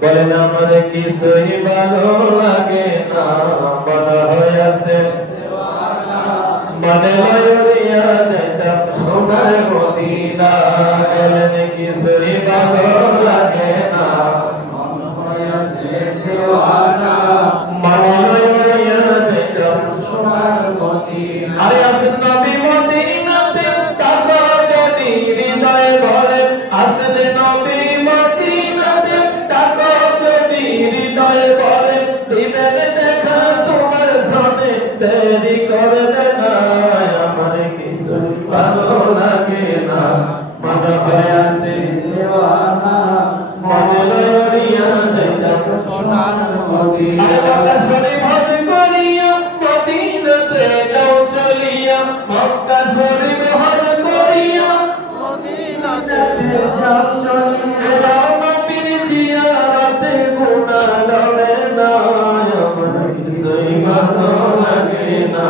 বলেন আমার কিছুই ভালো লাগে না, বলা হয়েছে মানে লইয়া যাইতাম সোনার মদিনা। বলেন কিছুই ভালো লাগে না, মানে লইয়া যাইতাম সোনার মদিনা। আরে আসেন নবী মদিনাতে কাঁদো যদি হৃদয় ভরে, আসেন নবী মদিনাতে কাঁদো যদি হৃদয় ভরে, দিবেন দেখা তোমার জনে দেরি করবে না। আমার কিছুই ভালো লাগে না, মনে হয়েছে দেওয়ানা, মনে লইয়া যাইতাম সোনার মদিনা। মক্কা শরীফ হজ করিয়া মদিনাতে যাও চলিয়া, মক্কা শরীফ হজ করিয়া মদিনাতে যাও চলিয়া, নবীর জিয়ারতে গুনাহ হবে না। আমার কিছুই ভালো লাগে না।